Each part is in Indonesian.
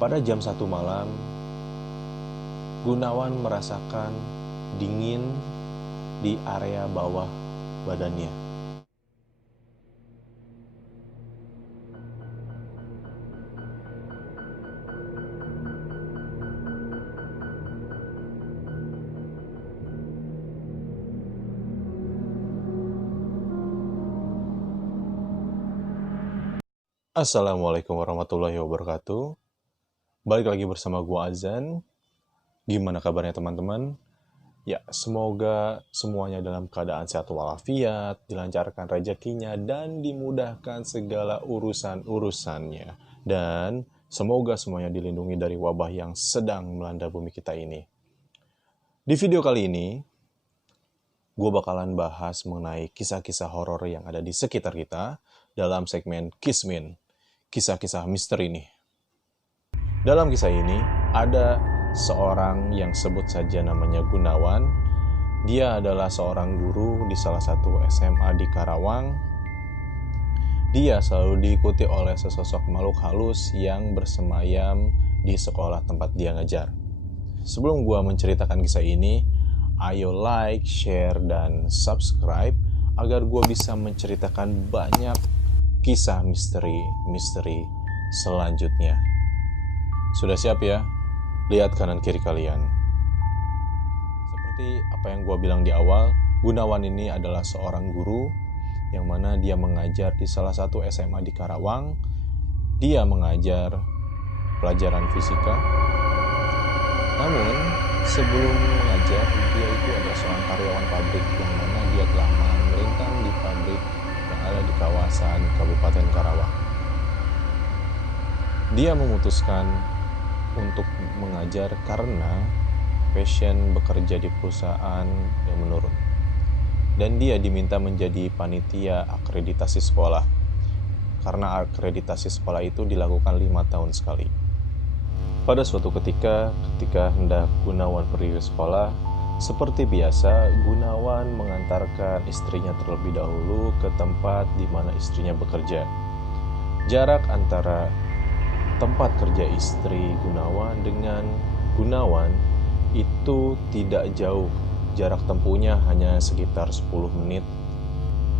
Pada jam 1 malam, Gunawan merasakan dingin di area bawah badannya. Assalamualaikum warahmatullahi wabarakatuh. Balik lagi bersama gua Azan. Gimana kabarnya teman-teman? Ya, semoga semuanya dalam keadaan sehat walafiat, dilancarkan rezekinya, dan dimudahkan segala urusan-urusannya. Dan semoga semuanya dilindungi dari wabah yang sedang melanda bumi kita ini. Di video kali ini, gue bakalan bahas mengenai kisah-kisah horor yang ada di sekitar kita dalam segmen Kismin, kisah-kisah misteri nih. Dalam kisah ini, ada seorang yang sebut saja namanya Gunawan. Dia adalah seorang guru di salah satu SMA di Karawang. Dia selalu diikuti oleh sesosok makhluk halus yang bersemayam di sekolah tempat dia ngajar. Sebelum gue menceritakan kisah ini, ayo like, share, dan subscribe agar gue bisa menceritakan banyak kisah misteri selanjutnya. Sudah siap ya? Lihat kanan kiri kalian. Seperti apa yang gue bilang di awal, Gunawan ini adalah seorang guru yang mana dia mengajar di salah satu SMA di Karawang. Dia mengajar pelajaran fisika. Namun, sebelum mengajar, dia itu adalah seorang karyawan pabrik yang mana dia telah melintang di pabrik yang ada di kawasan Kabupaten Karawang. Dia memutuskan untuk mengajar karena passion bekerja di perusahaan yang menurun. Dan dia diminta menjadi panitia akreditasi sekolah. Karena akreditasi sekolah itu dilakukan 5 tahun sekali. Pada suatu ketika hendak Gunawan pergi ke sekolah, seperti biasa, Gunawan mengantarkan istrinya terlebih dahulu ke tempat di mana istrinya bekerja. Jarak antara tempat kerja istri Gunawan dengan Gunawan itu tidak jauh. Jarak tempuhnya hanya sekitar 10 menit.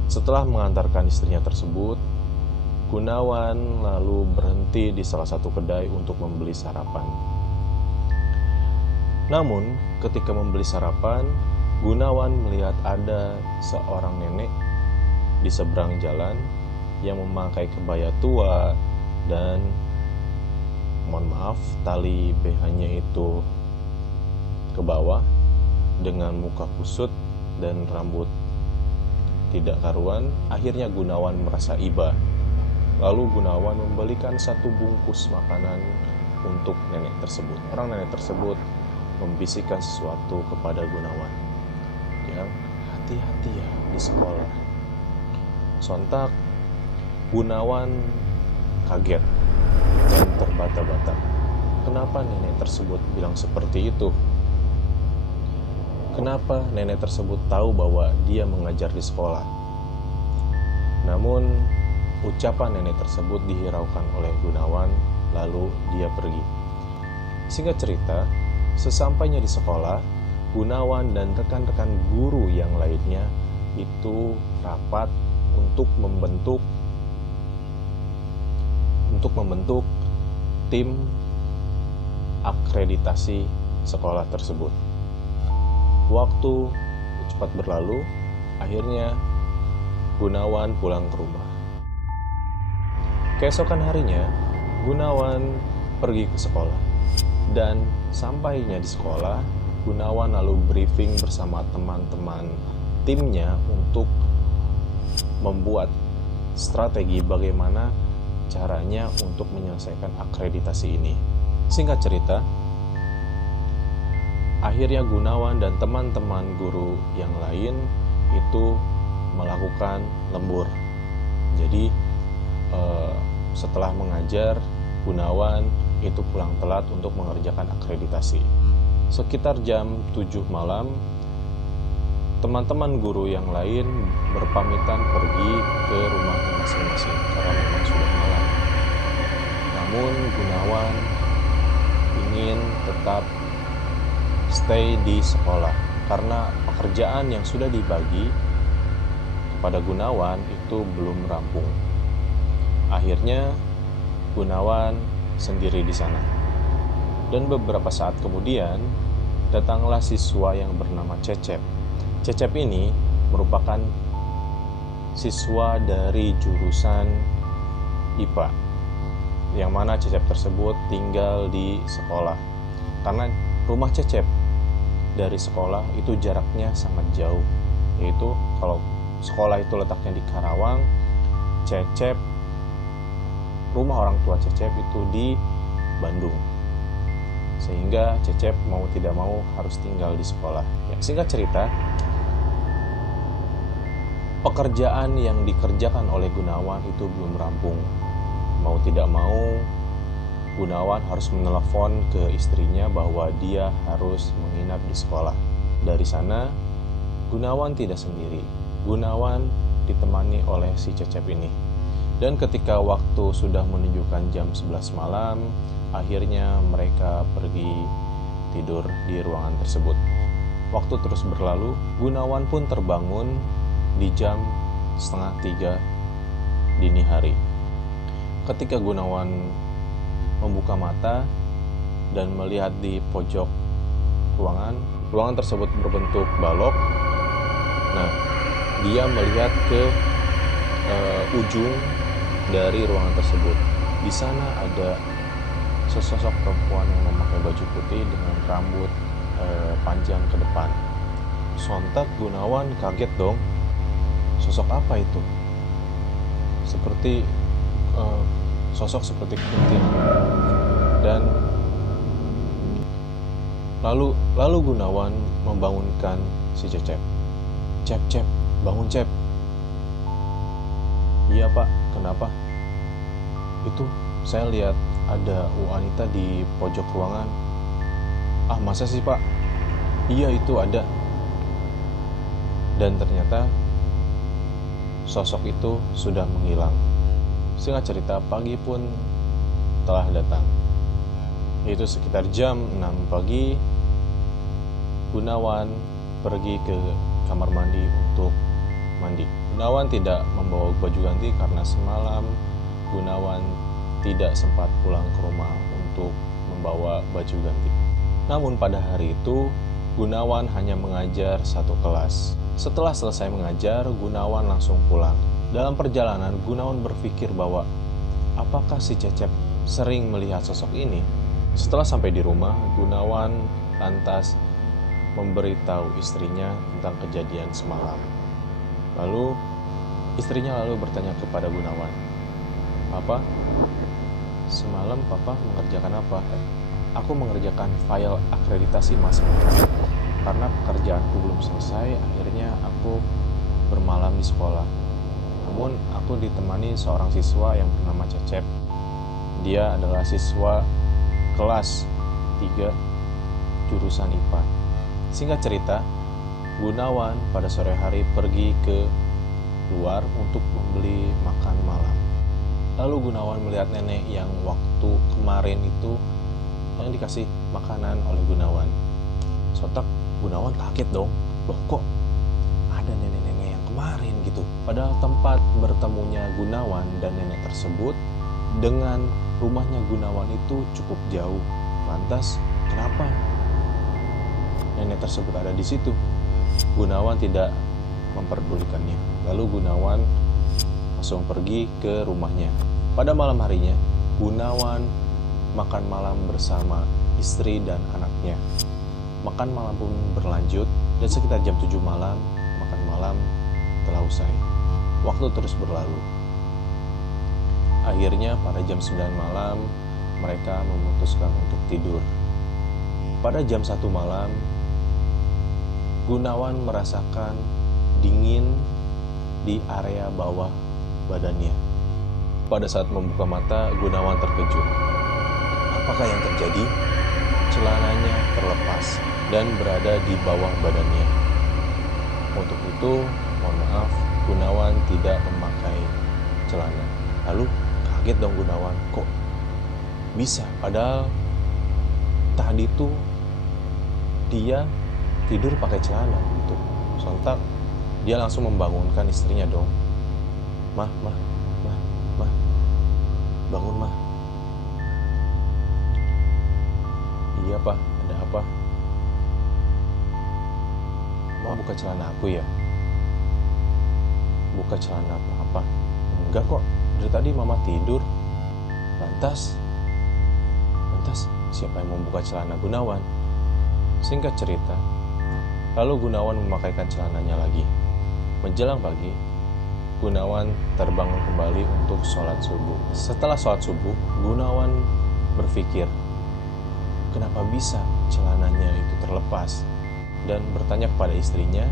Setelah mengantarkan istrinya tersebut, Gunawan lalu berhenti di salah satu kedai untuk membeli sarapan. Namun, ketika membeli sarapan, Gunawan melihat ada seorang nenek di seberang jalan yang memakai kebaya tua dan mohon maaf, tali BH-nya itu ke bawah dengan muka kusut dan rambut tidak karuan. Akhirnya Gunawan merasa iba. Lalu Gunawan membelikan satu bungkus makanan untuk nenek tersebut. Orang nenek tersebut membisikkan sesuatu kepada Gunawan. Yang hati-hati ya di sekolah. Sontak Gunawan kaget dan terbata-bata. Kenapa nenek tersebut bilang seperti itu? Kenapa nenek tersebut tahu bahwa dia mengajar di sekolah? Namun, ucapan nenek tersebut dihiraukan oleh Gunawan, lalu dia pergi. Singkat cerita, sesampainya di sekolah, Gunawan dan rekan-rekan guru yang lainnya itu rapat untuk membentuk tim akreditasi sekolah tersebut. Waktu cepat berlalu, akhirnya Gunawan pulang ke rumah. Keesokan harinya, Gunawan pergi ke sekolah. Dan sampainya di sekolah, Gunawan lalu briefing bersama teman-teman timnya untuk membuat strategi bagaimana caranya untuk menyelesaikan akreditasi ini. Singkat cerita, akhirnya Gunawan dan teman-teman guru yang lain itu melakukan lembur. Jadi setelah mengajar, Gunawan itu pulang telat untuk mengerjakan akreditasi. Sekitar jam 7 malam, teman-teman guru yang lain berpamitan pergi ke rumah masing-masing karena memang sudah malam. Namun Gunawan tetap stay di sekolah karena pekerjaan yang sudah dibagi kepada Gunawan itu belum rampung. Akhirnya Gunawan sendiri di sana. Dan beberapa saat kemudian datanglah siswa yang bernama Cecep. Cecep ini merupakan siswa dari jurusan IPA, yang mana Cecep tersebut tinggal di sekolah. Karena rumah Cecep dari sekolah itu jaraknya sangat jauh, yaitu kalau sekolah itu letaknya di Karawang, Cecep, rumah orang tua Cecep itu di Bandung, sehingga Cecep mau tidak mau harus tinggal di sekolah. Ya, singkat cerita, pekerjaan yang dikerjakan oleh Gunawan itu belum rampung. Mau tidak mau, Gunawan harus menelepon ke istrinya bahwa dia harus menginap di sekolah. Dari sana, Gunawan tidak sendiri. Gunawan ditemani oleh si Cecep ini. Dan ketika waktu sudah menunjukkan jam 11 malam, akhirnya mereka pergi tidur di ruangan tersebut. Waktu terus berlalu, Gunawan pun terbangun di jam 2:30 dini hari. Ketika Gunawan membuka mata dan melihat di pojok ruangan tersebut berbentuk balok. Nah, dia melihat ke ujung dari ruangan tersebut. Di sana ada sesosok perempuan yang memakai baju putih dengan rambut panjang ke depan. Sontak Gunawan kaget dong. Sosok apa itu? Seperti sosok seperti kuntilanak. Dan lalu Gunawan membangunkan si Cecep. Cep, bangun Cep. Iya Pak, kenapa? Itu saya lihat ada wanita di pojok ruangan. Ah, masa sih Pak? Iya, itu ada. Dan ternyata sosok itu sudah menghilang. Singkat cerita, pagi pun telah datang. Yaitu sekitar jam 6 pagi, Gunawan pergi ke kamar mandi untuk mandi. Gunawan tidak membawa baju ganti karena semalam Gunawan tidak sempat pulang ke rumah untuk membawa baju ganti. Namun pada hari itu, Gunawan hanya mengajar satu kelas. Setelah selesai mengajar, Gunawan langsung pulang. Dalam perjalanan, Gunawan berpikir bahwa apakah si Cecep sering melihat sosok ini? Setelah sampai di rumah, Gunawan lantas memberitahu istrinya tentang kejadian semalam. Lalu istrinya bertanya kepada Gunawan, "Papa, semalam Papa mengerjakan apa?" "Aku mengerjakan file akreditasi Mas. Karena pekerjaanku belum selesai, akhirnya aku bermalam di sekolah. Namun aku ditemani seorang siswa yang bernama Cecep. Dia adalah siswa kelas 3 jurusan IPA." Singkat cerita, Gunawan pada sore hari pergi ke luar untuk membeli makan malam. Lalu Gunawan melihat nenek yang waktu kemarin itu yang dikasih makanan oleh Gunawan. Sontak Gunawan kaget dong. Loh, kok ada nenek-nenek yang kemarin gitu? Padahal tempat bertemunya Gunawan dan nenek tersebut dengan rumahnya Gunawan itu cukup jauh. Lantas kenapa nenek tersebut ada di situ? Gunawan tidak memperdulikannya. Lalu Gunawan langsung pergi ke rumahnya. Pada malam harinya, Gunawan makan malam bersama istri dan anaknya. Makan malam pun berlanjut dan sekitar jam 7 malam, makan malam telah usai. Waktu terus berlalu. Akhirnya pada jam 9 malam, mereka memutuskan untuk tidur. Pada jam 1 malam, Gunawan merasakan dingin di area bawah badannya. Pada saat membuka mata, Gunawan terkejut. Apakah yang terjadi? Celananya terlepas dan berada di bawah badannya. Untuk itu, mohon maaf, Gunawan tidak memakai celana. Lalu kaget dong Gunawan, kok bisa? Padahal tadi tuh dia tidur pakai celana gitu. Sontak dia langsung membangunkan istrinya dong. Mah, bangun mah. Iya pak, ada apa? Mau buka celana aku ya? Buka celana apa? Enggak kok, dari tadi mama tidur. Lantas siapa yang mau buka celana Gunawan? Singkat cerita, lalu Gunawan memakaikan celananya lagi. Menjelang pagi, Gunawan terbangun kembali untuk sholat subuh. Setelah sholat subuh, Gunawan berpikir, kenapa bisa celananya itu terlepas? Dan bertanya kepada istrinya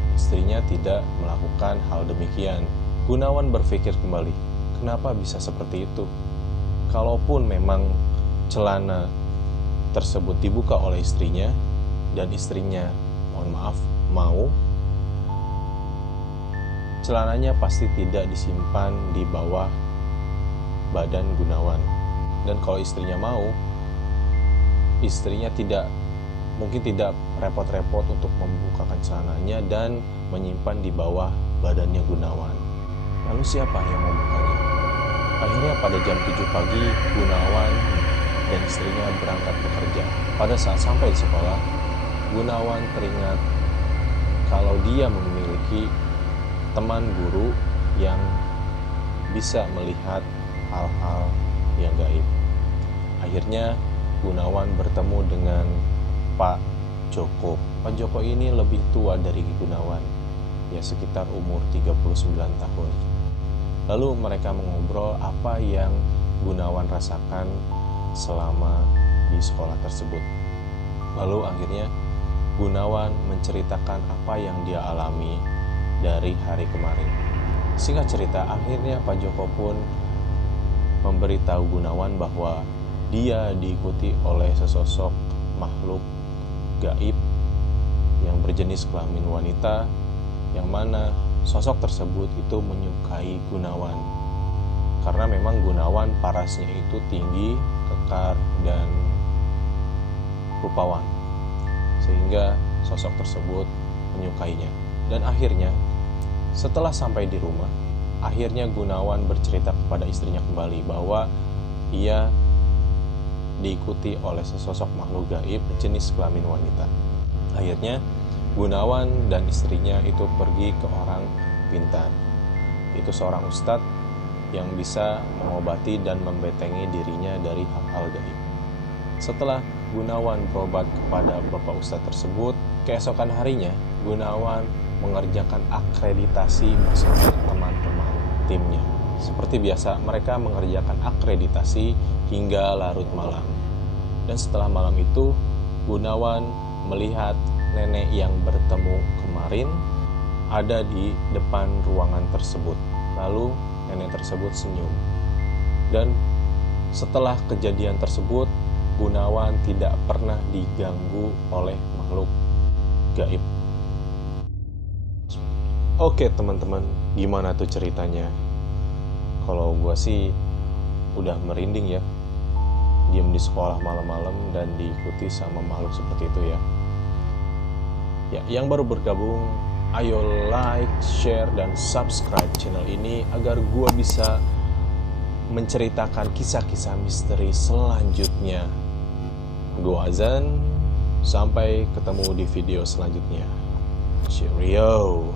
tidak melakukan hal demikian. Gunawan berpikir kembali, kenapa bisa seperti itu? Kalaupun memang celana tersebut dibuka oleh istrinya, dan istrinya, mohon maaf, mau, celananya pasti tidak disimpan di bawah badan Gunawan. Dan kalau istrinya mau, istrinya mungkin tidak repot-repot untuk membukakan celananya dan menyimpan di bawah badannya Gunawan. Lalu siapa yang membukanya? Akhirnya pada jam 7 pagi, Gunawan dan istrinya berangkat bekerja. Pada saat sampai di sekolah, Gunawan teringat kalau dia memiliki teman guru yang bisa melihat hal-hal yang gaib. Akhirnya Gunawan bertemu dengan Pak Joko. Pak Joko ini lebih tua dari Gunawan, ya sekitar umur 39 tahun. Lalu mereka mengobrol apa yang Gunawan rasakan selama di sekolah tersebut. Lalu akhirnya Gunawan menceritakan apa yang dia alami dari hari kemarin. Singkat cerita, akhirnya Pak Joko pun memberitahu Gunawan bahwa dia diikuti oleh sesosok makhluk gaib yang berjenis kelamin wanita, yang mana sosok tersebut itu menyukai Gunawan. Karena memang Gunawan parasnya itu tinggi, kekar, dan rupawan, sehingga sosok tersebut menyukainya. Dan akhirnya setelah sampai di rumah, akhirnya Gunawan bercerita kepada istrinya kembali bahwa ia diikuti oleh sesosok makhluk gaib jenis kelamin wanita. Akhirnya Gunawan dan istrinya itu pergi ke orang pintar. Itu seorang ustadz yang bisa mengobati dan membentengi dirinya dari hal-hal gaib. Setelah Gunawan berobat kepada bapak ustadz tersebut, keesokan harinya Gunawan mengerjakan akreditasi bersama teman-teman timnya. Seperti biasa, mereka mengerjakan akreditasi hingga larut malam. Dan setelah malam itu, Gunawan melihat nenek yang bertemu kemarin ada di depan ruangan tersebut. Lalu nenek tersebut senyum. Dan setelah kejadian tersebut, Gunawan tidak pernah diganggu oleh makhluk gaib. Oke teman-teman, gimana tuh ceritanya? Kalau gue sih udah merinding ya, diam di sekolah malam-malam dan diikuti sama makhluk seperti itu ya. Ya, yang baru bergabung, ayo like, share, dan subscribe channel ini agar gue bisa menceritakan kisah-kisah misteri selanjutnya. Gue Azan, sampai ketemu di video selanjutnya. Cheerio.